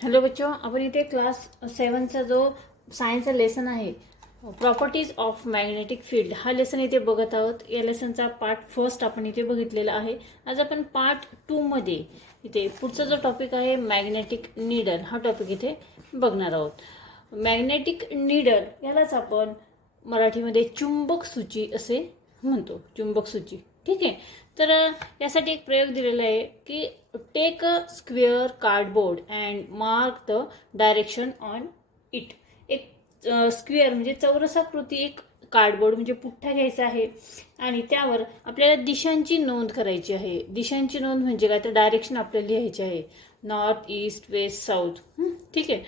Hello बच्चों, अपन इथे class 7चा जो सायन्सचा लेसन आहे प्रॉपर्टीज ऑफ मॅग्नेटिक फील्ड हा लेसन इथे बघत आहोत. या लेसनचा पार्ट फर्स्ट आपण इथे बघितलेला आहे. आज आपण पार्ट 2 मध्ये इथे पुढचा जो टॉपिक आहे मॅग्नेटिक नीडल हा टॉपिक इथे बघणार आहोत. मॅग्नेटिक नीडल यालाच आपण मराठीमध्ये चुंबक सूची असे म्हणतो. चुंबक सूची, ठीक आहे. तर यासाठी एक प्रयोग दिलेला आहे की take a square cardboard and mark the direction on it. एक स्क्वेअर म्हणजे चौरसाकृती एक कार्डबोर्ड म्हणजे पुठ्ठा घ्यायचा आहे आणि त्यावर आपल्याला दिशांची नोंद करायची आहे. दिशांची नोंद म्हणजे काय, तर डायरेक्शन आपल्याला लिहायचे आहे. North, east, west, south. ठीक आहे.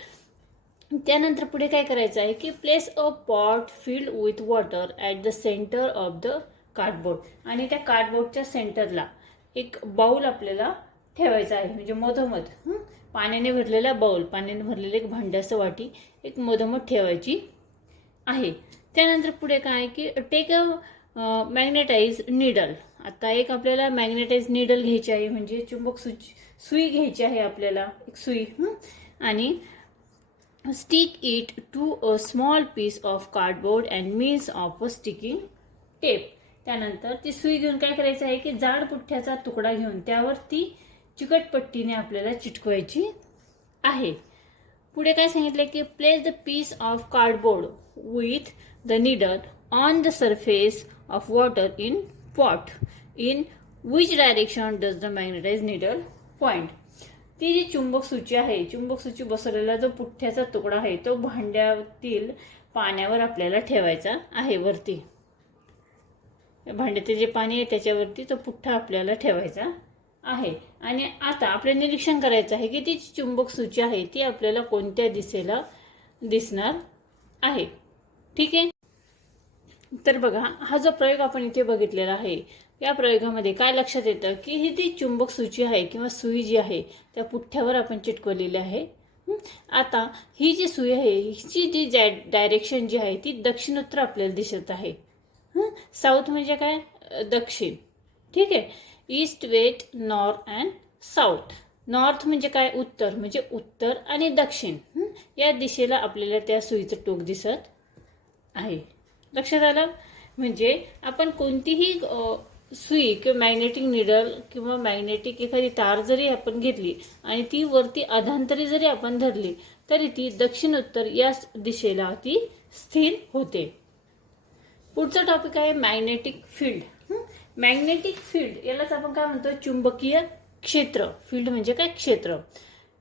त्यानंतर पुढे काय करायचं आहे की place a pot filled with water at the centre of the cardboard. आणि त्या कार्डबोर्डच्या सेंटरला एक बाउल आपल्याला ठेवायचा आहे, म्हणजे मधोमध पाण्याने भरलेला बाउल, पाण्याने भरलेले एक भांड्याचं वाटी एक मधोमध ठेवायची आहे. त्यानंतर पुढे काय की टेक अ मॅग्नेटाइज नीडल. आता एक आपल्याला मॅग्नेटाइज नीडल घ्यायची आहे, म्हणजे चुंबक सुई घ्यायची आहे आपल्याला, एक सुई. आणि stick it to a small piece of cardboard and means of a sticking tape. त्यानंतर ती सुई घेऊन काय करायचं आहे की जाड पुठ्ठ्याचा तुकडा घेऊन त्यावर ती चिकटपट्टीने आपल्याला चिटकवायची आहे. पुढे काय सांगितलं की place the piece of cardboard with the needle on the surface of water in pot. In which direction does the magnetize needle point. ती जी चुंबक सूची आहे, चुंबक सूची बसवलेला जो पुठ्ठ्याचा तुकडा आहे तो भांड्यातील पाण्यावर आपल्याला ठेवायचा आहे. वरती भांड्यातील जे पाणी आहे त्याच्यावरती तो पुठ्ठा आपल्याला ठेवायचा आहे. आणि आता आपल्याला निरीक्षण करायचं आहे की ती चुंबक सूची आहे ती आपल्याला कोणत्या दिशेला दिसणार आहे. ठीक आहे. तर बघा, हा जो प्रयोग आपण इथे बघितलेला आहे या प्रयोगामध्ये काय लक्षात येतं की ही ती चुंबक सूची आहे किंवा सुई जी आहे त्या पुठ्ठ्यावर आपण चिटकवलेली आहे. आता ही जी सुई आहे हिची जी डायरेक्शन जी आहे ती दक्षिणोत्तर आपल्याला दिसत आहे. साऊथ म्हणजे काय, दक्षिण. ठीक आहे. East, west, north and south. North म्हणजे काय, उत्तर, म्हणजे उत्तर आणि दक्षिण या दिशेला आपल्याला त्या सुईचं टोक दिसत आहे. लक्षात आलं. म्हणजे आपण कोणतीही सुई किंवा मॅग्नेटिक निडल किंवा मॅग्नेटिक एखादी तार जरी आपण घेतली आणि ती वरती अधांतरी जरी आपण धरली तरी ती दक्षिणोत्तर या दिशेला ती स्थिर होते. पुढचा टॉपिक आहे मॅग्नेटिक फील्ड. मॅग्नेटिक फील्ड यालाच आपण काय म्हणतो, चुंबकीय क्षेत्र. फील्ड म्हणजे काय, क्षेत्र.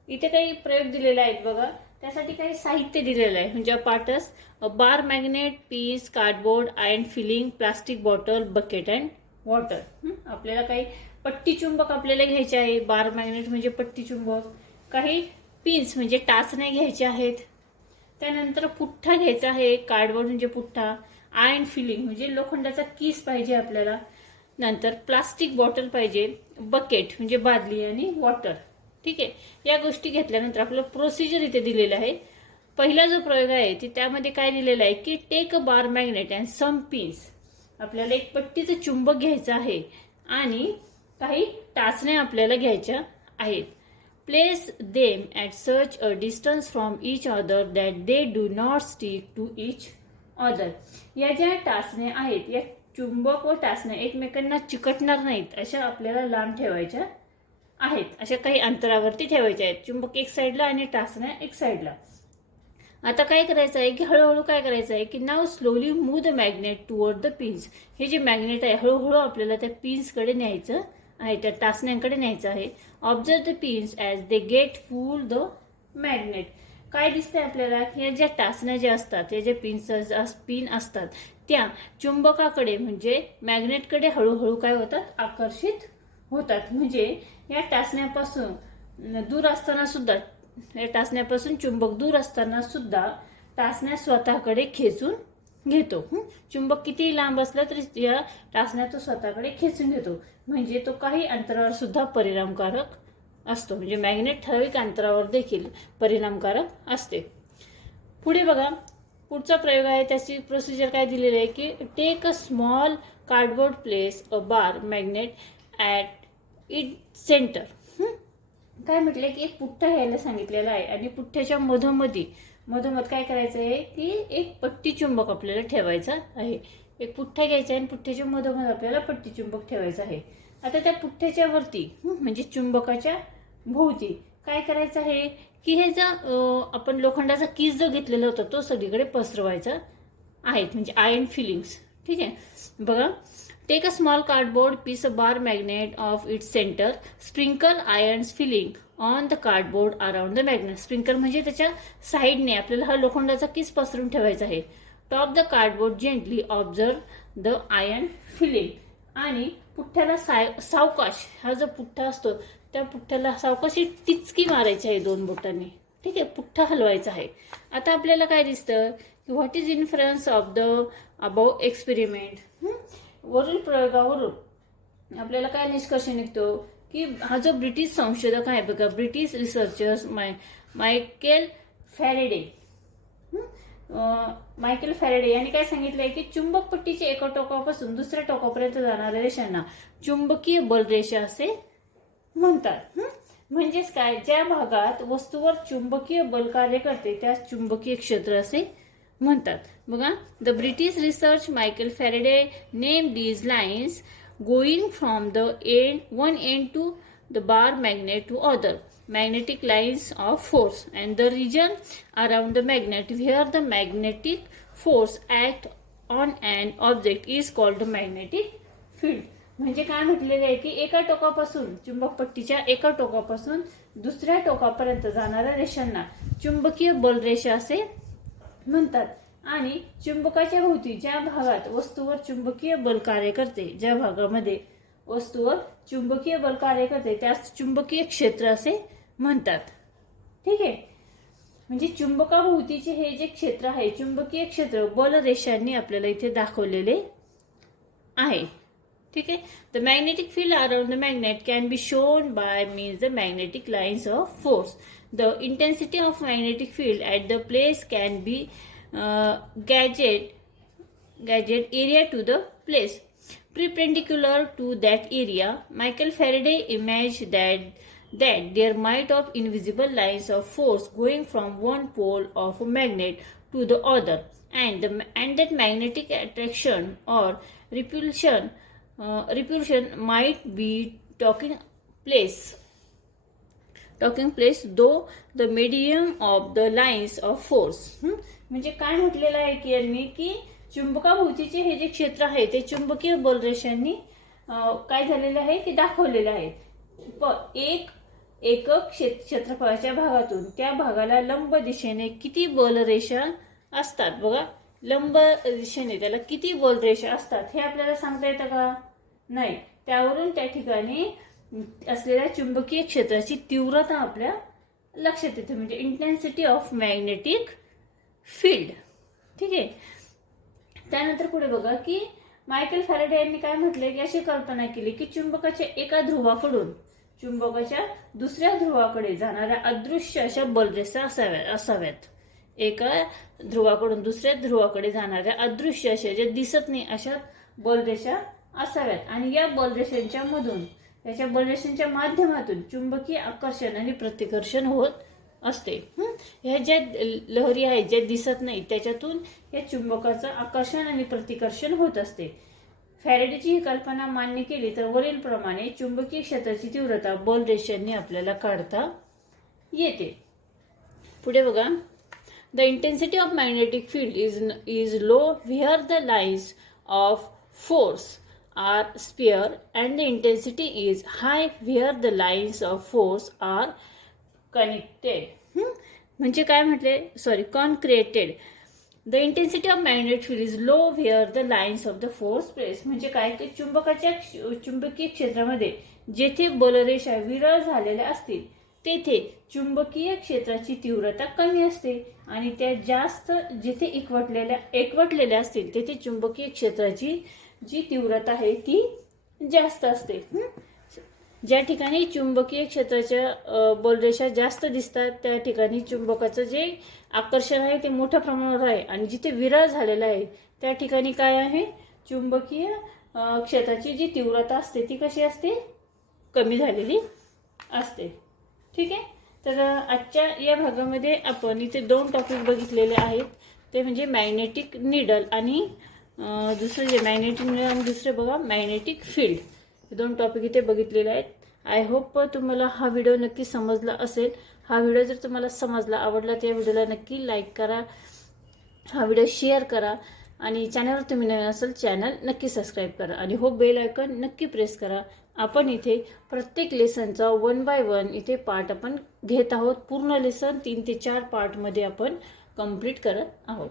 इथे काही प्रयोग दिलेले आहेत बघा. त्यासाठी काही साहित्य दिलेलं आहे, म्हणजे parts bar, magnet, piece, cardboard, iron filing, plastic bottle, bucket and water. आपल्याला काही पट्टी चुंबक आपल्याला घ्यायचे आहे. बार मॅग्नेट म्हणजे पट्टी चुंबक. काही पिन्स म्हणजे टाचण्या घ्यायच्या आहेत. त्यानंतर पुठ्ठा घ्यायचा आहे. कार्डबोर्ड म्हणजे पुठ्ठा. आयर्न फिलिंग म्हणजे लोखंडाचा किस पाहिजे आपल्याला. नंतर प्लास्टिक बॉटल पाहिजे. बकेट म्हणजे बादली आणि वॉटर. ठीक आहे. या गोष्टी घेतल्यानंतर आपलं प्रोसिजर इथे दिलेलं आहे. पहिला जो प्रयोग आहे ती त्यामध्ये काय दिलेला आहे की take a bar magnet and some pins. आपल्याला एक पट्टीचं चुंबक घ्यायचं आहे आणि काही टाचण्या आपल्याला घ्यायच्या आहेत. Place them at such a distance from each other that they do not stick to each other. या ज्या टाचण्या आहेत या चुंबक व टाचण्या एकमेकांना चिकटणार नाहीत अशा आपल्याला लांब ठेवायच्या आहेत. अशा काही अंतरावरती ठेवायच्या आहेत. चुंबक एक साईडला आणि टाचण्या एक साईडला. आता काय करायचं आहे की हळूहळू काय करायचं आहे की नाव slowly move the magnet toward the pins. हे जे मॅग्नेट आहे हळूहळू आपल्याला त्या पिन्सकडे न्यायचं आहे, त्या टाचण्यांकडे न्यायचं आहे. Observe the pins as they get full the magnet. काय दिसतंय आपल्याला की या ज्या टाचण्या ज्या असतात, या ज्या पिन असतात त्या चुंबकाकडे म्हणजे मॅग्नेटकडे हळूहळू काय होतात, आकर्षित होतात. म्हणजे या टाचण्यापासून दूर असताना सुद्धा, या टाचण्यापासून चुंबक दूर असताना सुद्धा टाचण्या स्वतःकडे खेचून घेतो. चुंबक किती लांब असला तरी या टाचण्या तो स्वतःकडे खेचून घेतो. म्हणजे तो काही अंतरावर सुद्धा परिणामकारक असतो. म्हणजे मॅग्नेट ठराविक अंतरावर देखील परिणामकारक असते. पुढे बघा, पुढचा प्रयोग आहे त्याची प्रोसिजर काय दिलेली आहे की take a small cardboard, place a bar magnet at it centre. काय म्हटलं की एक पुठ्ठा घ्यायला सांगितलेला आहे आणि पुठ्ठ्याच्या मधोमध काय करायचं आहे की एक पट्टी चुंबक आपल्याला ठेवायचा आहे. एक पुठ्ठा घ्यायचा आहे आणि पुठ्ठ्याच्या मधोमध आपल्याला पट्टी चुंबक ठेवायचं आहे. आता त्या पुठ्ठ्याच्या वरती म्हणजे चुंबकाच्या भोवती काय करायचं आहे की हे जो आपण लोखंडाचा कीस जो घेतलेला होता तो सगळीकडे पसरवायचा आहे, म्हणजे आयर्न फिलिंग्स. ठीक आहे, बघा. Take a small cardboard piece of bar magnet of its center. Sprinkle iron's filling on the cardboard around the magnet. Sprinkle म्हणजे त्याच्या साईडने आपल्याला हा लोखंडाचा किस पसरून ठेवायचा आहे. Top the cardboard gently observe the iron filing. आणि पुठ्ठ्याला सावकाश, हा जो पुठ्ठा असतो त्या पुठ्ठ्याला सावकाशी टिचकी मारायची आहे 2 बोटांनी. ठीक आहे, पुठ्ठा हलवायचा आहे. आता आपल्याला काय दिसतं की what is influence of the above experiment. वरील प्रयोगावरून आपल्याला काय निष्कर्ष निघतो की हा जो ब्रिटिश संशोधक आहे बघा, ब्रिटिश रिसर्चर्स मायकेल फॅरेडे यांनी काय सांगितलंय की चुंबक पट्टीच्या एका टोकापासून दुसऱ्या टोकापर्यंत जाणाऱ्या रेषांना चुंबकीय बलरेषा असे म्हणतात. म्हणजेच काय, ज्या भागात वस्तूवर चुंबकीय बल कार्य करते त्यास चुंबकीय क्षेत्र असे म्हणतात. बघा, the British research Michael Faraday name these lines going from the one end to the bar magnet to other magnetic lines of force, and the region around the magnet where the magnetic force act on an object is called the magnetic field. म्हणजे काय म्हटलेलं आहे की एका टोकापासून चुंबकपट्टीच्या एका टोकापासून दुसऱ्या टोकापर्यंत जाणाऱ्या रेषांना चुंबकीय बलरेषा असे म्हणतात. आणि चुंबकाच्या भोवती ज्या भागात वस्तूवर चुंबकीय बल कार्य करते, ज्या भागामध्ये वस्तूवर चुंबकीय बल कार्य करते त्यास चुंबकीय क्षेत्र असे म्हणतात. ठीक आहे, म्हणजे चुंबकाभोवतीचे हे जे क्षेत्र आहे चुंबकीय क्षेत्र बलरेषांनी आपल्याला इथे दाखवलेले आहे. ठीक आहे, the magnetic field around the magnet can be shown by means the magnetic lines of force. The intensity of magnetic field at the place can be gadget area to the place perpendicular to that area. Michael Faraday imagined that there might of invisible lines of force going from one pole of a magnet to the other, and that magnetic attraction or repulsion might be taking place though the medium of the lines of force. म्हणजे काय म्हटलेलं आहे की यांनी की चुंबकाभोवतीचे हे जे क्षेत्र आहे ते चुंबकीय बलरेषांनी काय झालेलं आहे की दाखवलेलं आहे. एकक क्षेत्रफळाच्या भागातून त्या भागाला लंब दिशेने किती बलरेषा असतात. बघा, लंब दिशेने त्याला किती बलरेषा असतात हे आपल्याला सांगता येतं का? नाही. त्यावरून त्या ठिकाणी असलेल्या चुंबकीय क्षेत्राची तीव्रता आपल्या लक्षात येते, म्हणजे इंटेन्सिटी ऑफ मॅग्नेटिक फील्ड. ठीक आहे, त्यानंतर पुढे बघा की मायकेल फॅरेडे यांनी काय म्हटले की अशी कल्पना केली की चुंबकाच्या एका ध्रुवाकडून चुंबकाच्या दुसऱ्या ध्रुवाकडे जाणाऱ्या अदृश्य अशा बलरेषा असाव्यात. एका ध्रुवाकडून दुसऱ्या ध्रुवाकडे जाणाऱ्या अदृश्य अशा जे दिसत नाही अशा बलरेषा असाव्यात. आणि या याच्या बलरेषांच्या माध्यमातून चुंबकीय आकर्षण आणि प्रतिकर्षण होत असते. ह्या ज्या लहरी आहेत ज्या दिसत नाही त्याच्यातून या चुंबकाचं आकर्षण आणि प्रतिकर्षण होत असते. फॅरेडेची ही कल्पना मान्य केली तर वरील प्रमाणे चुंबकीय क्षेत्राची तीव्रता बलरेषांनी आपल्याला काढता येते. पुढे बघा, the intensity of magnetic field is low where the lines of force are sphere and the intensity is high where the lines of force are connected. म्हणजे काय म्हटले concreted. The intensity of magnetic field is low where the lines of the force place. म्हणजे काय की चुंबकीय क्षेत्रामध्ये जेथे बलरेषा विरळ झालेल्या असतील तेथे चुंबकीय क्षेत्राची तीव्रता कमी असते आणि त्या जास्त जिथे एकवटलेल्या असतील तेथे चुंबकीय क्षेत्राची जी तीव्रता आहे ती जास्त असते. ज्या ठिकाणी चुंबकीय क्षेत्राच्या बलरेषा जास्त दिसतात त्या ठिकाणी चुंबकाचं जे आकर्षण आहे ते मोठ्या प्रमाणावर आहे आणि जिथे विरळ झालेला आहे त्या ठिकाणी काय आहे, चुंबकीय क्षेत्राची जी तीव्रता असते ती कशी असते, कमी झालेली असते. ठीक आहे. तर आजच्या या भागामध्ये आपण इथे 2 टॉपिक बघितलेले आहेत. ते म्हणजे मॅग्नेटिक निडल आणि दुसरे जे मॅग्नेटिक निडल आणि दुसरे बघा मॅग्नेटिक फील्ड. हे 2 टॉपिक इथे बघितलेले आहेत. आय होप तुम्हाला हा व्हिडिओ नक्की समजला असेल. हा व्हिडिओ जर तुम्हाला समजला, आवडला तर या व्हिडिओला नक्की लाईक करा, हा व्हिडिओ शेअर करा आणि चॅनलवर तुम्ही नवीन असेल चॅनल नक्की सबस्क्राईब करा आणि हो बेल आयकॉन नक्की प्रेस करा. आपण इथे प्रत्येक लेसनचा 1 बाय 1 इथे पार्ट आपण घेत आहोत. पूर्ण लेसन 3 ते 4 पार्टमध्ये आपण कंप्लीट करत आहोत.